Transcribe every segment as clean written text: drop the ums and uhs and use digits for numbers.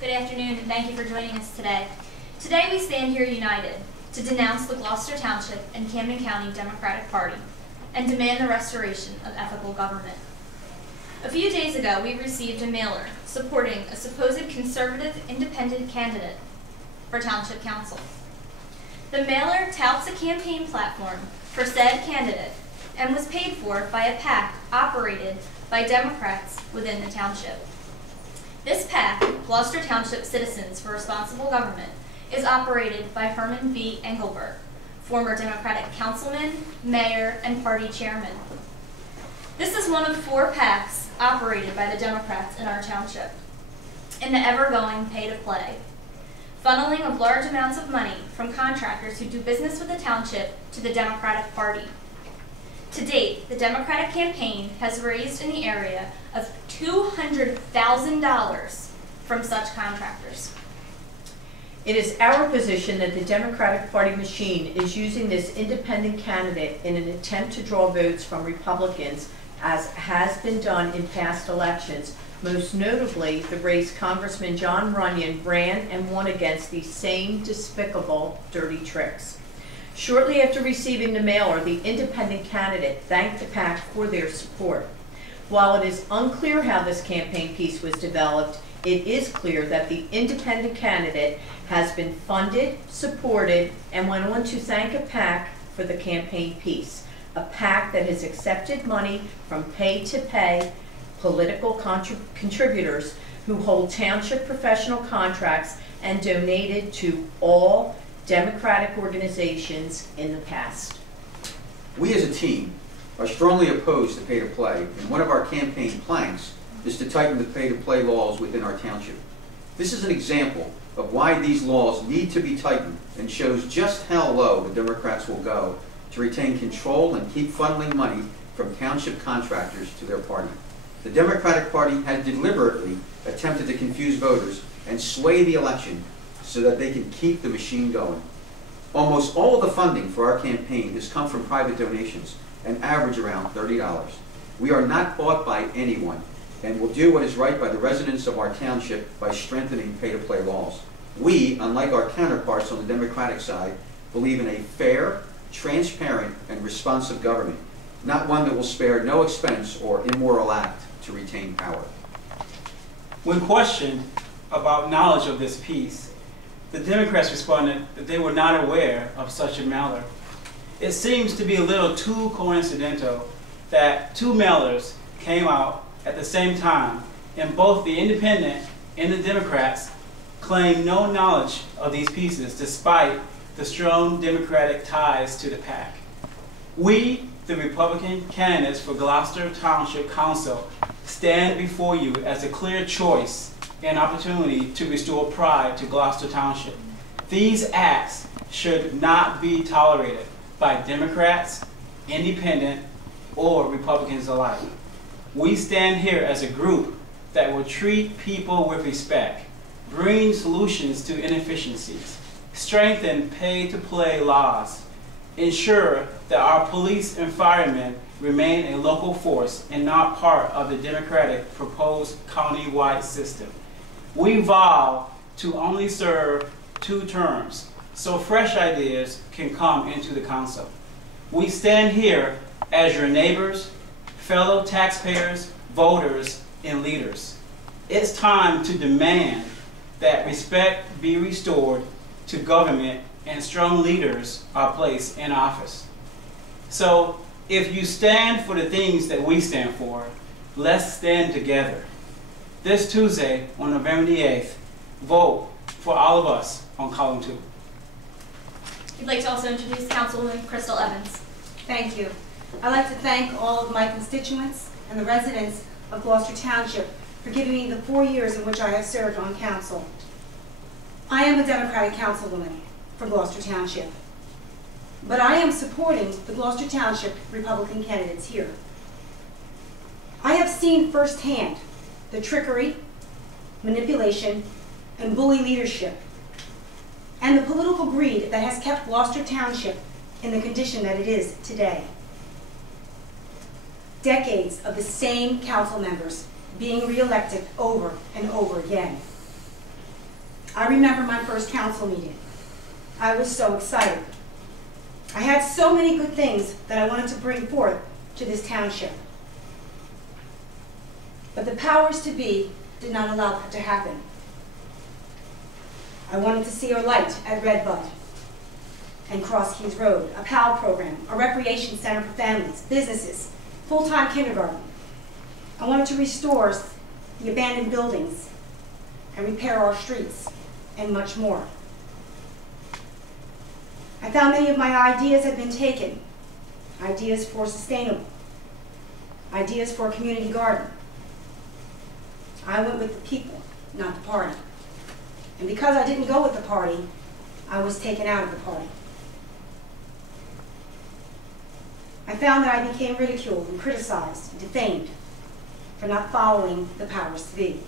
Good afternoon, and thank you for joining us today. Today we stand here united to denounce the Gloucester Township and Camden County Democratic Party and demand the restoration of ethical government. A few days ago, we received a mailer supporting a supposed conservative independent candidate for Township Council. The mailer touts a campaign platform for said candidate and was paid for by a PAC operated by Democrats within the township. This PAC, Gloucester Township Citizens for Responsible Government, is operated by Herman B. Engelbert, former Democratic councilman, mayor, and party chairman. This is one of 4 PACs operated by the Democrats in our township, in the ever-going pay-to-play, funneling of large amounts of money from contractors who do business with the township to the Democratic Party. To date, the Democratic campaign has raised in the area of $200,000 from such contractors. It is our position that the Democratic Party machine is using this independent candidate in an attempt to draw votes from Republicans, as has been done in past elections. Most notably, the race Congressman John Runyon ran and won against these same despicable, dirty tricks. Shortly after receiving the mailer, the independent candidate thanked the PAC for their support. While it is unclear how this campaign piece was developed, it is clear that the independent candidate has been funded, supported, and went on to thank a PAC for the campaign piece. A PAC that has accepted money from pay-to-pay political contributors who hold township professional contracts and donated to all Democratic organizations in the past. We as a team are strongly opposed to pay-to-play, and one of our campaign planks is to tighten the pay-to-play laws within our township. This is an example of why these laws need to be tightened and shows just how low the Democrats will go to retain control and keep funneling money from township contractors to their party. The Democratic Party has deliberately attempted to confuse voters and sway the election so that they can keep the machine going. Almost all of the funding for our campaign has come from private donations and average around $30. We are not bought by anyone and will do what is right by the residents of our township by strengthening pay-to-play laws. We, unlike our counterparts on the Democratic side, believe in a fair, transparent, and responsive government, not one that will spare no expense or immoral act to retain power. When questioned about knowledge of this piece, the Democrats responded that they were not aware of such a mailer. It seems to be a little too coincidental that 2 mailers came out at the same time, and both the Independent and the Democrats claim no knowledge of these pieces despite the strong Democratic ties to the PAC. We, the Republican candidates for Gloucester Township Council, stand before you as a clear choice and opportunity to restore pride to Gloucester Township. These acts should not be tolerated by Democrats, Independent, or Republicans alike. We stand here as a group that will treat people with respect, bring solutions to inefficiencies, strengthen pay-to-play laws, ensure that our police and firemen remain a local force and not part of the Democratic proposed county-wide system. We vow to only serve 2 terms so fresh ideas can come into the council. We stand here as your neighbors, fellow taxpayers, voters, and leaders. It's time to demand that respect be restored to government and strong leaders are placed in office. So if you stand for the things that we stand for, let's stand together. This Tuesday, on November the 8th, vote for all of us on column 2. We'd like to also introduce Councilwoman Crystal Evans. Thank you. I'd like to thank all of my constituents and the residents of Gloucester Township for giving me the 4 years in which I have served on council. I am a Democratic councilwoman for Gloucester Township, but I am supporting the Gloucester Township Republican candidates here. I have seen firsthand the trickery, manipulation, and bully leadership, and the political greed that has kept Gloucester Township in the condition that it is today. Decades of the same council members being reelected over and over again. I remember my first council meeting. I was so excited. I had so many good things that I wanted to bring forth to this township. But the powers to be did not allow that to happen. I wanted to see a light at Redbud and Cross Keys Road, a PAL program, a recreation center for families, businesses, full-time kindergarten. I wanted to restore the abandoned buildings and repair our streets and much more. I found many of my ideas had been taken. Ideas for sustainable, ideas for a community garden. I went with the people, not the party. And because I didn't go with the party, I was taken out of the party. I found that I became ridiculed and criticized and defamed for not following the powers to be.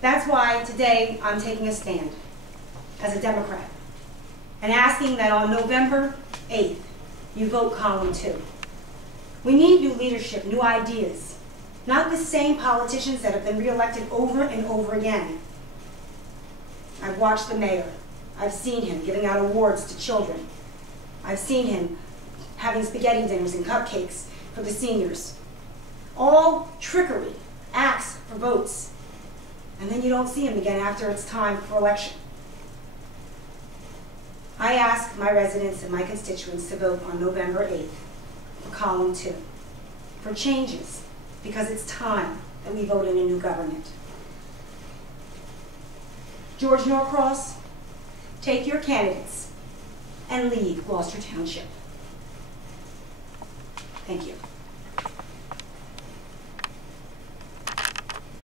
That's why today I'm taking a stand as a Democrat and asking that on November 8th, you vote column 2. We need new leadership, new ideas, not the same politicians that have been reelected over and over again. I've watched the mayor. I've seen him giving out awards to children. I've seen him having spaghetti dinners and cupcakes for the seniors. All trickery, acts for votes. And then you don't see him again after it's time for election. I ask my residents and my constituents to vote on November 8th for column 2, for changes, because it's time that we vote in a new government. George Norcross, take your candidates and lead Gloucester Township. Thank you.